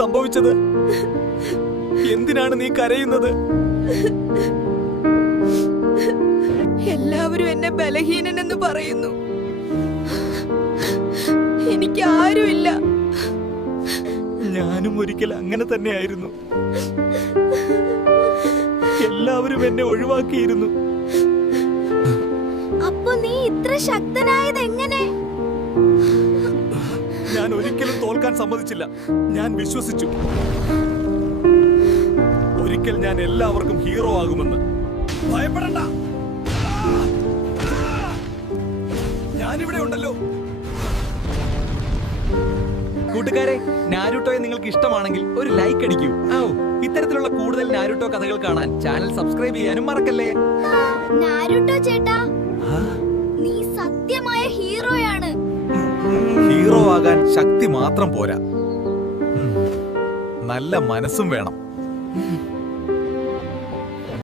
സംഭവിച്ചത്? എന്തിനാണ് നീ കരയുന്നത്? എല്ലാവരും എന്നെ ബലഹീനനെന്ന് പറയുന്നു. എനിക്ക് ആരുമില്ല. ഞാനും ഒരിക്കൽ അങ്ങനെ തന്നെയായിരുന്നു. എല്ലാവരും എന്നെ ഒഴിവാക്കിയിരുന്നു. അപ്പൊ നീ ഇത്ര ശക്തനായത് എങ്ങനെ? ഞാൻ ഒരിക്കലും തോൽക്കാൻ സമ്മതിച്ചില്ല. ഞാൻ വിശ്വസിച്ചു, ഒരിക്കൽ ഞാൻ എല്ലാവർക്കും ഹീറോ ആകുമെന്ന്. ഭയപ്പെടണ്ട, ഞാനിവിടെ ഉണ്ടല്ലോ. കൂട്ടുകാരെ, നാരുട്ടോയെ നിങ്ങൾക്ക് ഇഷ്ടമാണെങ്കിൽ ഒരു ലൈക്ക് അടിക്കൂ. ഇത്തരത്തിലുള്ള കൂടുതൽ നാരുട്ടോ കഥകൾ കാണാൻ ചാനൽ സബ്സ്ക്രൈബ് ചെയ്യാനും മറക്കല്ലേ. നാരുട്ടോ ചേട്ടാ, നീ സത്യമായ ഹീറോയാണ്. ഹീറോ ആകാൻ ശക്തി മാത്രം പോരാ, നല്ല മനസ്സും വേണം.